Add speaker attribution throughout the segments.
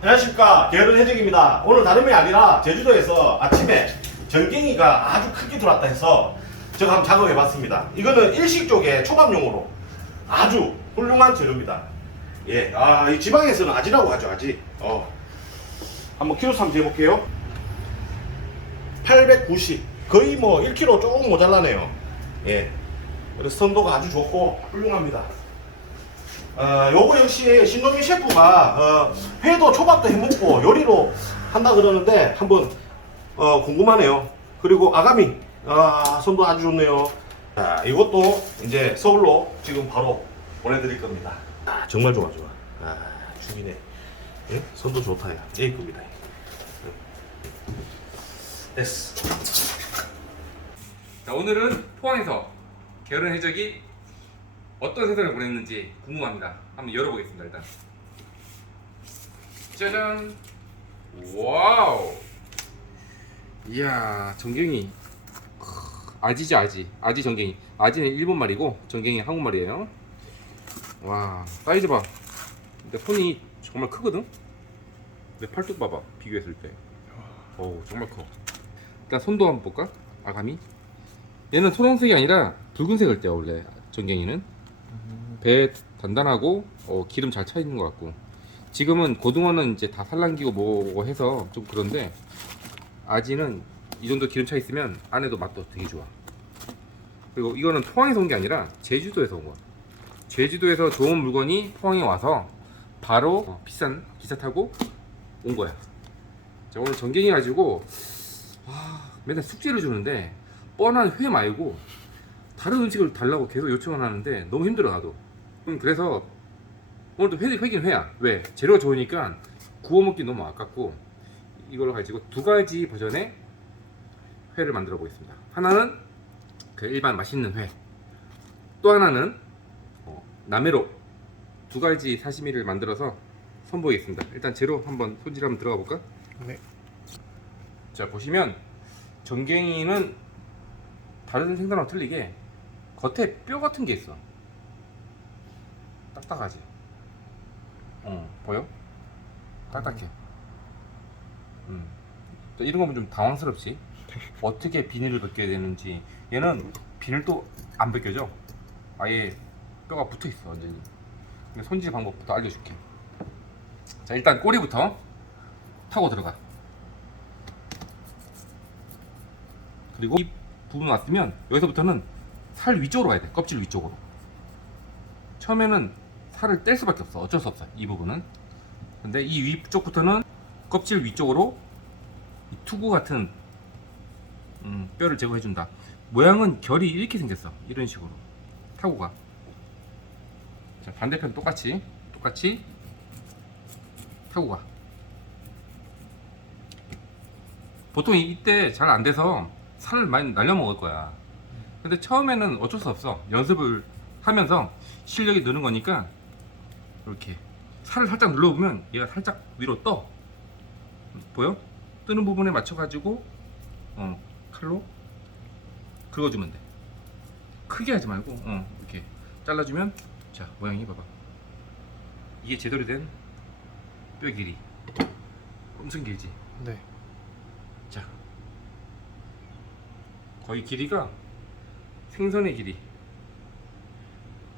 Speaker 1: 안녕하십니까. 게으른 해적입니다. 오늘 다름이 아니라 제주도에서 아침에 전갱이가 아주 크게 들어왔다 해서 제가 한번 작업해 봤습니다. 이거는 일식 쪽에 초밥용으로 아주 훌륭한 재료입니다. 예, 아, 이 지방에서는 아지라고 하죠 아지. 어. 한번 키로수 한번 재볼게요. 890 거의 뭐 1kg 조금 모자라네요. 예. 그래서 선도가 아주 좋고 훌륭합니다 어, 요거 역시 신동민 셰프가 어, 회도 초밥도 해먹고 요리로 한다 그러는데 한번 어, 궁금하네요. 그리고 아가미 아, 선도 아주 좋네요. 자, 이것도 이제 서울로 지금 바로 보내드릴 겁니다. 아, 정말 좋아 좋아. 아, 죽이네. 예? 선도 좋다 야. A급이다. 됐어.
Speaker 2: 자 오늘은 포항에서 게으른 해적이 어떤 세상을 보냈는지 궁금합니다. 한번 열어보겠습니다 일단. 짜잔. 와우. 이야 전갱이. 크, 아지죠 아지. 아지 전갱이. 아지는 일본 말이고 전갱이 한국 말이에요. 와 사이즈 봐. 근데 손이 정말 크거든. 내 팔뚝 봐봐 비교했을 때. 어우 정말 커. 일단 손도 한번 볼까? 아가미. 얘는 초록색이 아니라 붉은색을 떼요 원래 전갱이는 배 단단하고 어, 기름 잘 차 있는 것 같고. 지금은 고등어는 이제 다 산란기고 뭐고 해서 좀 그런데 아지는 이 정도 기름 차 있으면 안에도 맛도 되게 좋아. 그리고 이거는 포항에서 온 게 아니라 제주도에서 온 거야. 제주도에서 좋은 물건이 포항에 와서 바로 어, 비싼 기차 타고 온 거야. 자, 오늘 전갱이 가지고 와, 맨날 숙제를 주는데 뻔한 회 말고 다른 음식을 달라고 계속 요청을 하는데 너무 힘들어 나도 음, 그래서 오늘도 회, 회긴 회야 왜? 재료가 좋으니까 구워 먹기 너무 아깝고 이걸 가지고 두 가지 버전의 회를 만들어 보겠습니다 하나는 그 일반 맛있는 회또 하나는 어, 나메로 두 가지 사시미를 만들어서 선보이겠습니다 일단 재료 한번 손질 한번 들어가 볼까?
Speaker 1: 네.
Speaker 2: 자 보시면 전갱이는 다른 생선하고 틀리게 겉에 뼈 같은 게 있어. 딱딱하지. 어 보여? 딱딱해. 음. 또 이런 거면 좀 당황스럽지. 어떻게 비닐을 벗겨야 되는지. 얘는 비닐도 안 벗겨져. 아예 뼈가 붙어 있어 완전히. 근데 손질 방법부터 알려줄게. 자 일단 꼬리부터 타고 들어가. 그리고 이 부분 왔으면 여기서부터는 살 위쪽으로 가야 돼. 껍질 위쪽으로. 처음에는 살을 뗄 수밖에 없어. 어쩔 수 없어 이 부분은. 근데 이 위쪽부터는 껍질 위쪽으로 이 투구 같은 음, 뼈를 제거해 준다. 모양은 결이 이렇게 생겼어. 이런 식으로. 타고 가. 자, 반대편 똑같이 똑같이 타고 가. 보통 이때 잘 안 돼서 살을 많이 날려 먹을 거야. 근데 처음에는 어쩔 수 없어. 연습을 하면서 실력이 느는 거니까 이렇게 살을 살짝 눌러보면 얘가 살짝 위로 떠. 보여? 뜨는 부분에 맞춰가지고 어, 칼로 긁어주면 돼. 크게 하지 말고 어, 이렇게 잘라주면 자 모양이 봐봐. 이게 제대로 된 뼈 길이. 엄청 길지.
Speaker 3: 네.
Speaker 2: 자, 거의 길이가 생선의 길이.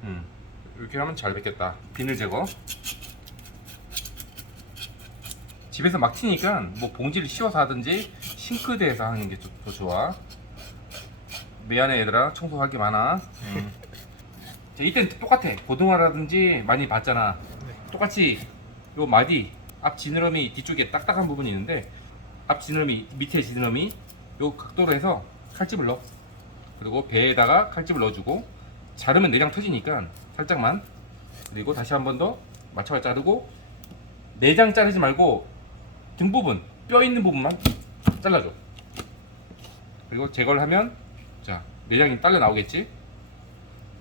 Speaker 2: 음, 이렇게 하면 잘 뱉겠다. 비늘 제거. 집에서 막 튀니까 뭐 봉지를 씌워서 하든지 싱크대에서 하는 게 더 좋아. 미안해 얘들아 청소할 게 많아. 음. 자, 이땐 똑같아. 고등어라든지 많이 봤잖아. 똑같이 요 마디 앞 지느러미 뒤쪽에 딱딱한 부분이 있는데 앞 지느러미 밑에 지느러미 요 각도로 해서 칼집을 넣어 그리고 배에다가 칼집을 넣어주고 자르면 내장 터지니까 살짝만 그리고 다시 한 번더 맞춰 자르고 내장 자르지 말고 등 부분 뼈 있는 부분만 잘라줘. 그리고 제거를 하면 자 내장이 딸려 나오겠지?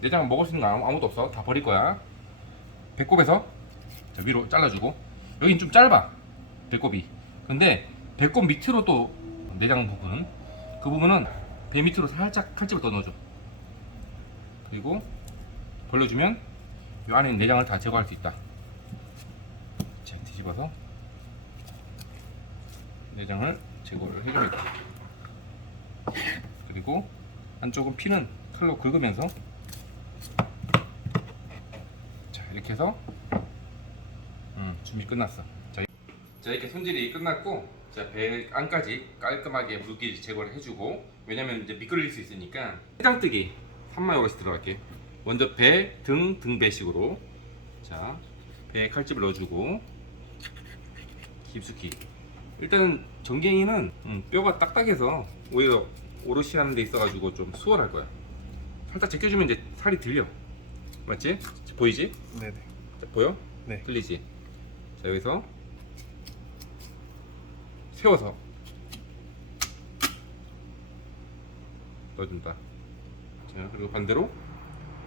Speaker 2: 내장 먹을 수 있는 거 아무- 아무도 없어. 다 버릴 거야. 배꼽에서 자, 위로 잘라주고. 여긴 좀 짧아 배꼽이. 근데 배꼽 밑으로 또 내장 부분 그 부분은 배 밑으로 살짝 칼집을 더 넣어줘 그리고 벌려주면 이 안에 내장을 다 제거할 수 있다 자 뒤집어서 내장을 제거를 해줍니다. 그리고 안쪽은 피는 칼로 긁으면서 자 이렇게 해서 음, 준비 끝났어. 자, 자 이렇게 손질이 끝났고 자 배 안까지 깔끔하게 물기 제거를 해주고 왜냐면 이제 미끄러질 수 있으니까 해장뜨기 3만 원씩 들어갈게. 먼저 배, 등, 등배식으로 자 배에 칼집을 넣어주고 깊숙이 일단은 전갱이는 음, 뼈가 딱딱해서 오히려 오롯이 하는 데 있어가지고 좀 수월할 거야 살짝 제껴주면 이제 살이 들려 맞지? 보이지?
Speaker 3: 네네.
Speaker 2: 자, 보여?
Speaker 3: 네.
Speaker 2: 들리지? 자 여기서 세워서 넣어준다. 자 그리고 반대로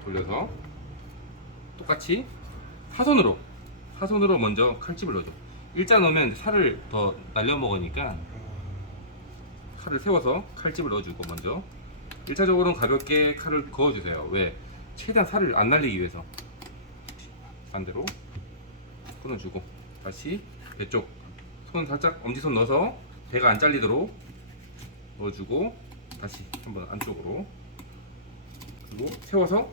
Speaker 2: 돌려서 똑같이 사선으로 사선으로 먼저 칼집을 넣어줘. 일자 넣으면 살을 더 날려 먹으니까 칼을 세워서 칼집을 넣어주고 먼저. 1차적으로는 가볍게 칼을 그어주세요. 왜? 최대한 살을 안 날리기 위해서. 반대로 끊어주고 다시 배쪽 손 살짝 엄지손 넣어서 배가 안 잘리도록 넣어주고 다시 한번 안쪽으로 그리고 세워서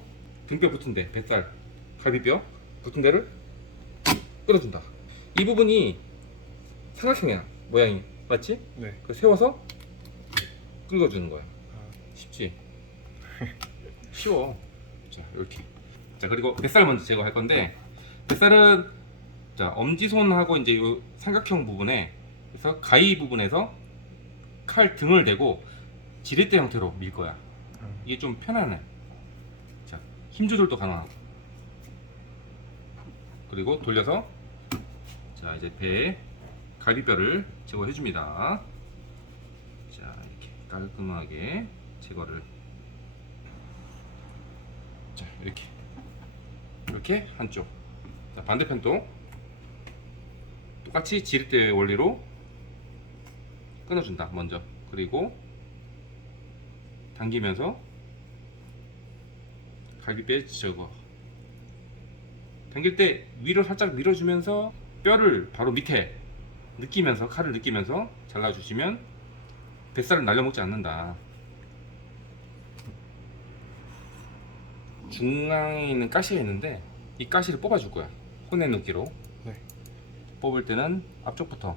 Speaker 2: 등뼈 붙은 데 뱃살 갈비뼈 붙은 데를 끊어준다 이 부분이 삼각형이야 모양이 맞지?
Speaker 3: 네.
Speaker 2: 그 세워서 긁어주는 거야
Speaker 3: 아,
Speaker 2: 쉽지? 쉬워. 자, 이렇게. 자, 그리고 뱃살 먼저 제거할 건데, 뱃살은, 자, 엄지손하고 이제 요 삼각형 부분에, 그래서 가위 부분에서 칼 등을 대고 지렛대 형태로 밀 거야.
Speaker 3: 음.
Speaker 2: 이게 좀 편하네. 자, 힘 조절도 가능하고. 그리고 돌려서, 자, 이제 배에 갈비뼈를 제거해 줍니다. 자 이렇게 깔끔하게 제거를 자 이렇게 이렇게 한쪽 자 반대편도 똑같이 지렛대 원리로 끊어준다 먼저 그리고 당기면서 갈비뼈 제거 당길 때 위로 살짝 밀어주면서 뼈를 바로 밑에 느끼면서 칼을 느끼면서 잘라주시면 뱃살을 날려먹지 않는다. 중앙에 있는 가시가 있는데 이 가시를 뽑아줄 거야. 혼내 넣기로.
Speaker 3: 네.
Speaker 2: 뽑을 때는 앞쪽부터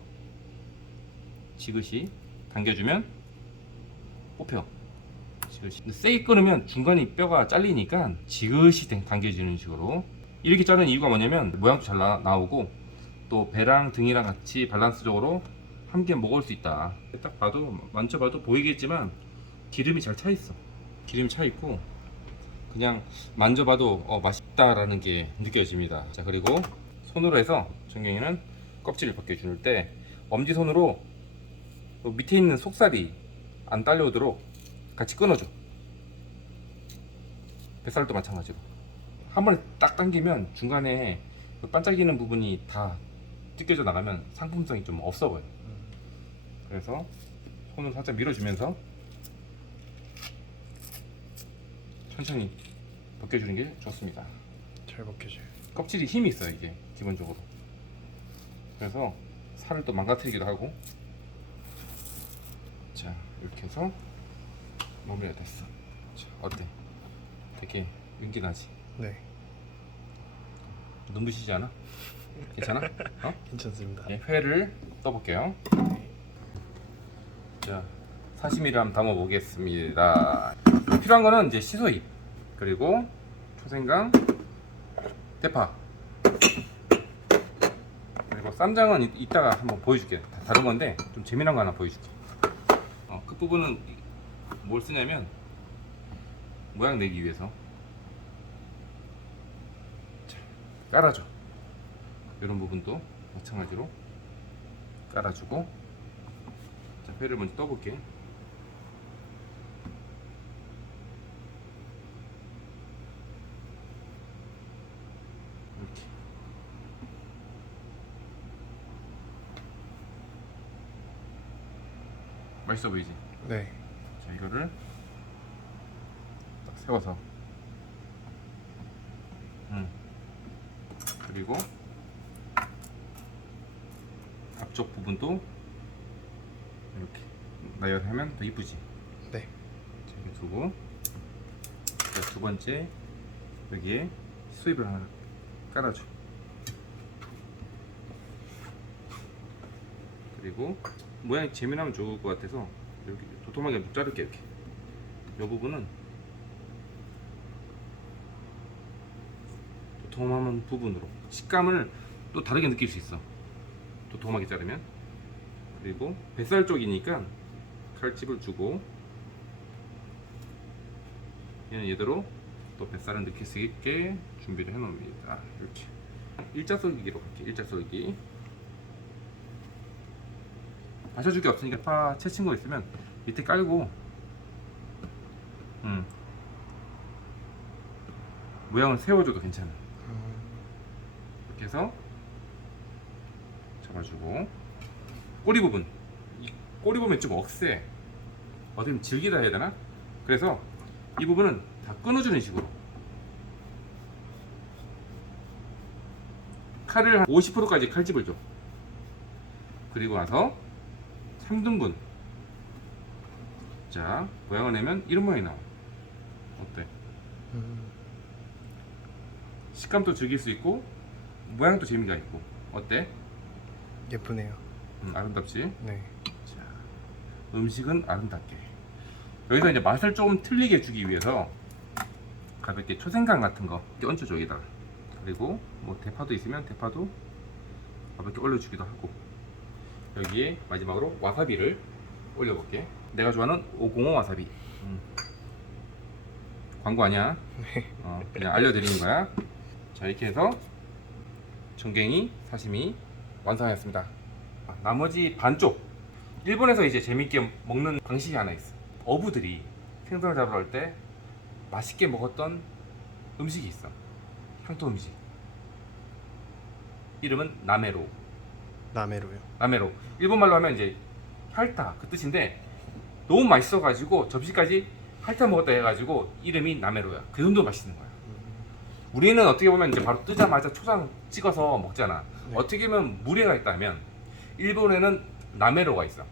Speaker 2: 지그시 당겨주면 뽑혀. 지그시. 세게 끊으면 중간에 뼈가 잘리니까 지그시 당- 당겨지는 식으로. 이렇게 자른 이유가 뭐냐면 모양도 잘 나, 나오고 또 배랑 등이랑 같이 밸런스적으로 함께 먹을 수 있다. 딱 봐도 만져봐도 보이겠지만 기름이 잘 차 있어. 기름이 차 있고 그냥 만져봐도 어, 맛있다라는 게 느껴집니다. 자 그리고 손으로 해서 정경이는 껍질을 벗겨줄 때 엄지 손으로 그 밑에 있는 속살이 안 딸려오도록 같이 끊어줘. 뱃살도 마찬가지로 한 번에 딱 당기면 중간에 그 반짝이는 부분이 다 뜯겨져 나가면 상품성이 좀 없어 보여. 그래서 손을 살짝 밀어주면서 천천히 벗겨주는 게 좋습니다.
Speaker 3: 잘 벗겨져요.
Speaker 2: 껍질이 힘이 있어요 이게 기본적으로. 그래서 살을 또 망가뜨리기도 하고. 자 이렇게 해서 마무리가 됐어. 자 어때? 되게 윤기 나지?
Speaker 3: 네.
Speaker 2: 눈부시지 않아? 괜찮아? 어?
Speaker 3: 괜찮습니다.
Speaker 2: 네, 회를 떠볼게요. 자, 사시미를 한번 담아 보겠습니다. 필요한 거는 이제 시소입 그리고 초생강, 대파 쌈장은 이- 이따가 한번 보여줄게. 다 다른 건데 좀 재미난 거 하나 보여줄게. 어, 끝 부분은 뭘 쓰냐면 모양 내기 위해서 자, 깔아줘. 이런 부분도 마찬가지로 깔아주고 자 회를 먼저 떠볼게 맛있어 보이지?
Speaker 3: 네.
Speaker 2: 자 이거를 딱 세워서 음. 그리고 앞쪽 부분도 이렇게 나열하면 더 이쁘지.
Speaker 3: 네.
Speaker 2: 자, 이렇게 두고 자, 두 번째 여기에 수입을 하나 깔아줘. 그리고 모양이 재미나면 좋을 것 같아서 여기 도톰하게 좀 자를게 이렇게. 이 부분은 도톰한 부분으로 식감을 또 다르게 느낄 수 있어. 도톰하게 자르면 그리고 뱃살 쪽이니까 칼집을 주고 얘는 얘대로 또 뱃살을 느낄 수 있게 준비를 해 놓습니다. 이렇게 일자 썰기로 갈게. 일자 썰기. 받쳐줄 게 없으니까 파 채친 거 있으면 밑에 깔고 음. 모양을 세워줘도 괜찮아. 이렇게 해서 잡아주고. 꼬리 부분. 이 꼬리 부분이 좀 억세. 어떻게 보면 질기다 해야 되나? 그래서 이 부분은 다 끊어주는 식으로. 칼을 한 50%까지 칼집을 줘. 그리고 나서 3등분 자 모양을 내면 이런 모양이 나와 어때?
Speaker 3: 음,
Speaker 2: 식감도 즐길 수 있고 모양도 재미가 있고 어때?
Speaker 3: 예쁘네요.
Speaker 2: 음, 아름답지?
Speaker 3: 네.
Speaker 2: 자, 음식은 아름답게. 여기서 이제 맛을 좀 틀리게 주기 위해서 가볍게 초생강 같은 거 이렇게 얹어줘 여기다가. 그리고 뭐 대파도 있으면 대파도 가볍게 올려주기도 하고 여기에 마지막으로 와사비를 올려볼게. 내가 좋아하는 505 와사비. 음. 광고 아니야. 어, 그냥 알려드리는 거야. 자 이렇게 해서 전갱이 사시미 완성하였습니다. 나머지 반쪽 일본에서 이제 재밌게 먹는 방식이 하나 있어. 어부들이 생선을 잡으러 갈때 맛있게 먹었던 음식이 있어. 향토 음식. 이름은 나메로.
Speaker 3: 나메로요.
Speaker 2: 나메로. 일본 말로 하면 이제 핥다 그 뜻인데 너무 맛있어가지고 접시까지 핥아 먹었다 해가지고 이름이 나메로야. 그 정도 맛있는 거야. 우리는 어떻게 보면 이제 바로 뜨자마자 초장 찍어서 먹잖아.
Speaker 3: 네.
Speaker 2: 어떻게 보면 무례가 있다면 일본에는 나메로가 있어.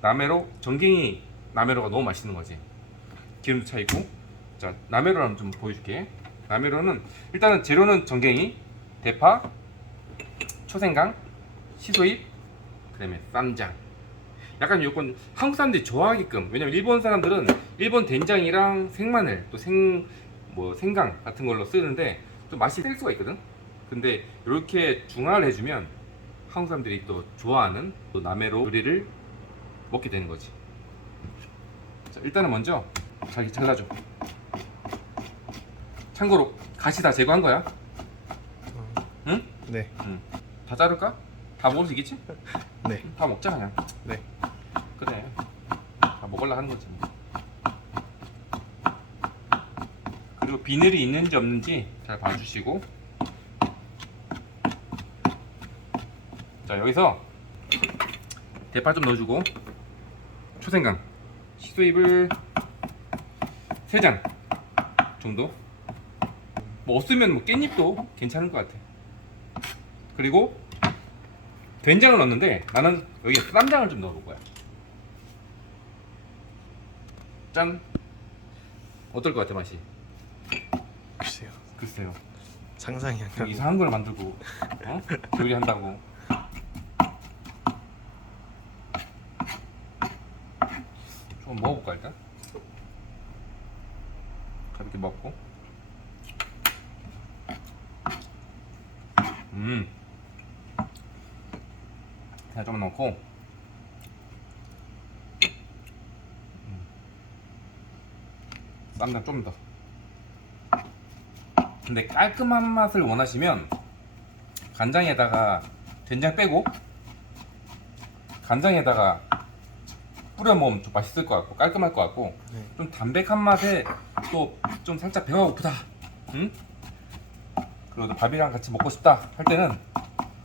Speaker 2: 나메로 전갱이 나메로가 너무 맛있는 거지. 기름도 차 있고. 자 나메로를 좀 보여줄게. 나메로는 일단은 재료는 전갱이, 대파, 초생강, 시소잎, 그다음에 쌈장. 약간 요건 한국 사람들이 좋아하게끔 왜냐면 일본 사람들은 일본 된장이랑 생마늘 또 생 뭐 생강 같은 걸로 쓰는데 좀 맛이 셀 수가 있거든. 근데 이렇게 중화를 해주면 한국 사람들이 또 좋아하는 또 나메로 요리를 먹게 되는 거지. 자, 일단은 먼저 잘 잘라줘. 참고로 가시 다 제거한 거야.
Speaker 3: 어,
Speaker 2: 응?
Speaker 3: 네.
Speaker 2: 다 자를까? 다 먹을 수 있겠지?
Speaker 3: 네.
Speaker 2: 다 먹자 그냥.
Speaker 3: 네.
Speaker 2: 그래. 다 먹으려 하는 거지. 뭐. 그리고 비늘이 있는지 없는지 잘 봐주시고. 자 여기서 대파 좀 넣어주고 초생강, 시소잎을 3장 정도. 뭐 없으면 뭐 깻잎도 괜찮은 것 같아. 그리고 된장을 넣는데 나는 여기에 쌈장을 좀 넣어볼 거야. 짠. 어떨 것 같아 맛이?
Speaker 3: 글쎄요.
Speaker 2: 글쎄요.
Speaker 3: 상상이 안
Speaker 2: 좀
Speaker 3: 가고.
Speaker 2: 이상한 걸 만들고 어? 요리한다고. 좀 먹어볼까 일단. 가볍게 먹고. 음. 그냥 좀 넣고. 음. 쌈장 좀 더. 근데 깔끔한 맛을 원하시면 간장에다가 된장 빼고 간장에다가 뿌려 먹으면 좀 맛있을 것 같고 깔끔할 것 같고
Speaker 3: 네.
Speaker 2: 좀 담백한 맛에 또 좀 살짝 배가 고프다 응? 그리고 또 밥이랑 같이 먹고 싶다 할 때는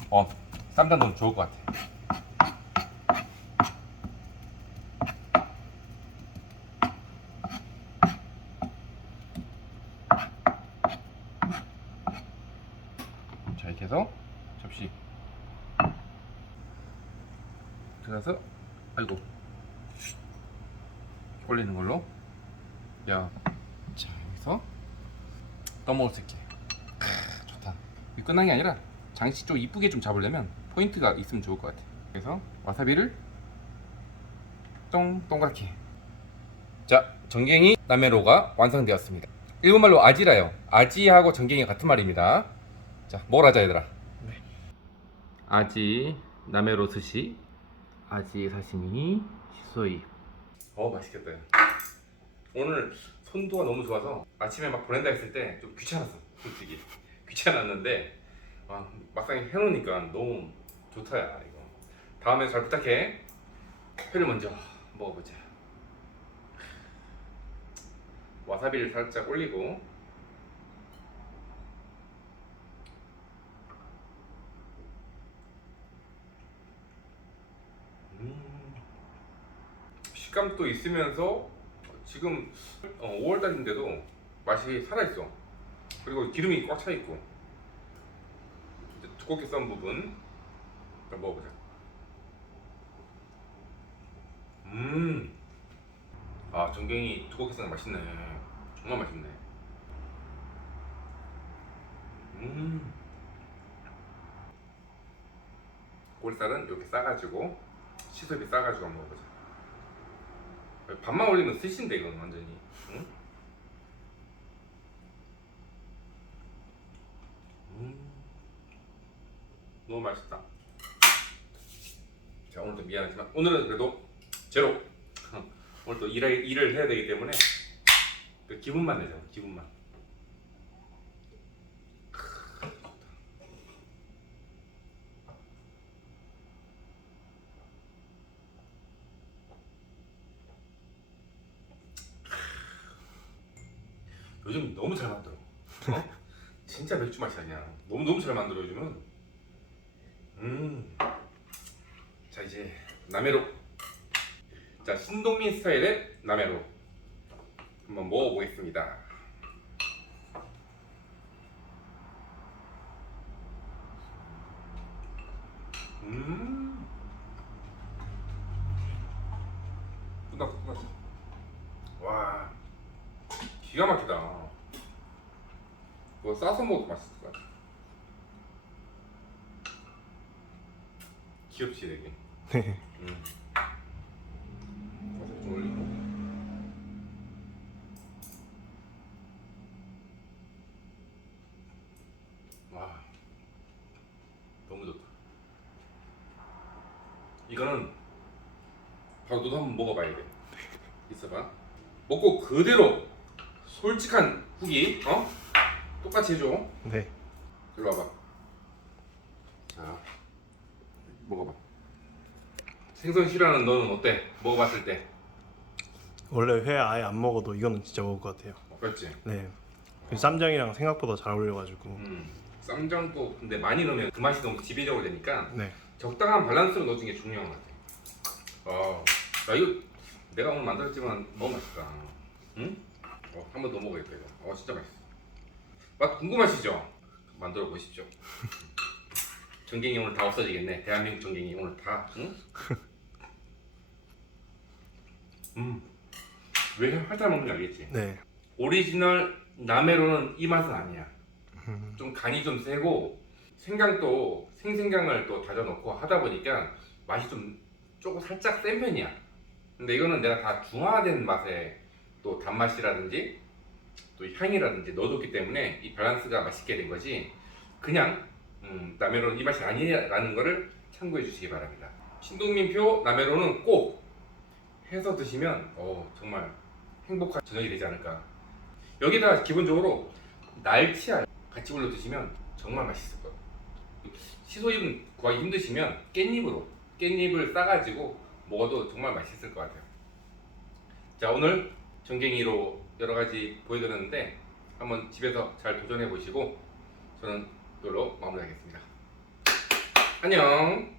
Speaker 2: 어 쌈장 넣으면 좋을 것 같아 자 이렇게 해서 접시. 그래서 아이고. 올리는 걸로. 야. 자 여기서 떠먹을 수 있게. 크, 좋다. 이 끝난 게 아니라 장식 좀 이쁘게 좀 잡으려면 포인트가 있으면 좋을 것 같아. 그래서 와사비를 똥 동그랗게. 자 전갱이 나메로가 완성되었습니다. 일본말로 아지라요. 아지하고 전갱이 같은 말입니다 자 먹으러 가자 얘들아?
Speaker 3: 네.
Speaker 2: 아지 나메로 스시. 아지 사시미 시소이. 어 맛있겠다 오늘 손도가 너무 좋아서 아침에 막 보낸다 했을 때 좀 귀찮았어 솔직히. 귀찮았는데 아, 막상 해놓으니까 너무 좋다 야 이거. 다음에 잘 부탁해. 회를 먼저 먹어보자. 와사비를 살짝 올리고 음, 식감도 있으면서 지금 5월달인데도 맛이 살아있어. 그리고 기름이 꽉 차있고. 두껍게 썬 부분 좀 먹어보자. 음. 아 전갱이 두껍게 썬거 맛있네. 정말 맛있네. 음. 볼살은 이렇게 싸가지고 시섭이 싸가지고 한번 먹어보자 밥만 올리면 스시인데 이건 완전히 응? 음. 너무 맛있다 자 오늘도 미안하지만 오늘은 그래도 제로 오늘 또 일을, 일을 해야 되기 때문에 그 기분만 내자 기분만 요즘 너무 잘 만들어. 어? 진짜 맥주 맛이 아니야. 너무 너무 잘 만들어 요즘은. 음. 자 이제 나메로. 자 신동민 스타일의 나메로 한번 먹어보겠습니다. 음. 끝났어 끝났어. 와. 기가 막히다. 뭐 싸서 먹어도 맛있을 것 같아. 귀엽지 되게.
Speaker 3: 네.
Speaker 2: 음. 버섯 좀 올리고. 와, 너무 좋다. 이거는 바로 너도 한번 먹어봐야 돼. 있어봐. 먹고 그대로 솔직한 후기, 어? 똑같이 해줘.
Speaker 3: 네.
Speaker 2: 일로 와봐. 자, 먹어봐. 생선 싫어하는 너는 어때? 먹어봤을 때.
Speaker 3: 원래 회 아예 안 먹어도 이거는 진짜 먹을 것 같아요.
Speaker 2: 그렇지?
Speaker 3: 네. 그 쌈장이랑 생각보다 잘 어울려가지고.
Speaker 2: 음. 쌈장도 근데 많이 넣으면 그 맛이 너무 지배적으로 되니까
Speaker 3: 네.
Speaker 2: 적당한 밸런스로 넣어주는 게 중요한 것 같아. 어, 나 이거 내가 오늘 만들었지만 너무 맛있다. 응? 어, 한 번 더 먹어야겠다 이거. 어, 진짜 맛있어. 맛 궁금하시죠? 만들어 보십시오. 전갱이 오늘 다 없어지겠네. 대한민국 전갱이 오늘 다. 응? 음. 왜 활달 먹는지 알겠지?
Speaker 3: 네.
Speaker 2: 오리지널 나메로는 이 맛은 아니야.
Speaker 3: 음,
Speaker 2: 좀 간이 좀 세고 생강도 생생강을 또 다져 넣고 하다 보니까 맛이 좀 조금 살짝 센 편이야. 근데 이거는 내가 다 중화된 맛에 또 단맛이라든지 또 향이라든지 넣어뒀기 때문에 이 밸런스가 맛있게 된 거지. 그냥 음, 나메로는 이 맛이 아니라는 거를 참고해 주시기 바랍니다. 신동민표 나메로는 꼭 해서 드시면 어, 정말 행복한 저녁이 되지 않을까. 여기다 기본적으로 날치알 같이 올려 드시면 정말 맛있을 거예요. 시소잎은 구하기 힘드시면 깻잎으로 깻잎을 싸가지고 먹어도 정말 맛있을 것 같아요. 자 오늘 전갱이로 여러 가지 보여드렸는데 한번 집에서 잘 도전해 보시고 저는 이걸로 마무리하겠습니다. 안녕.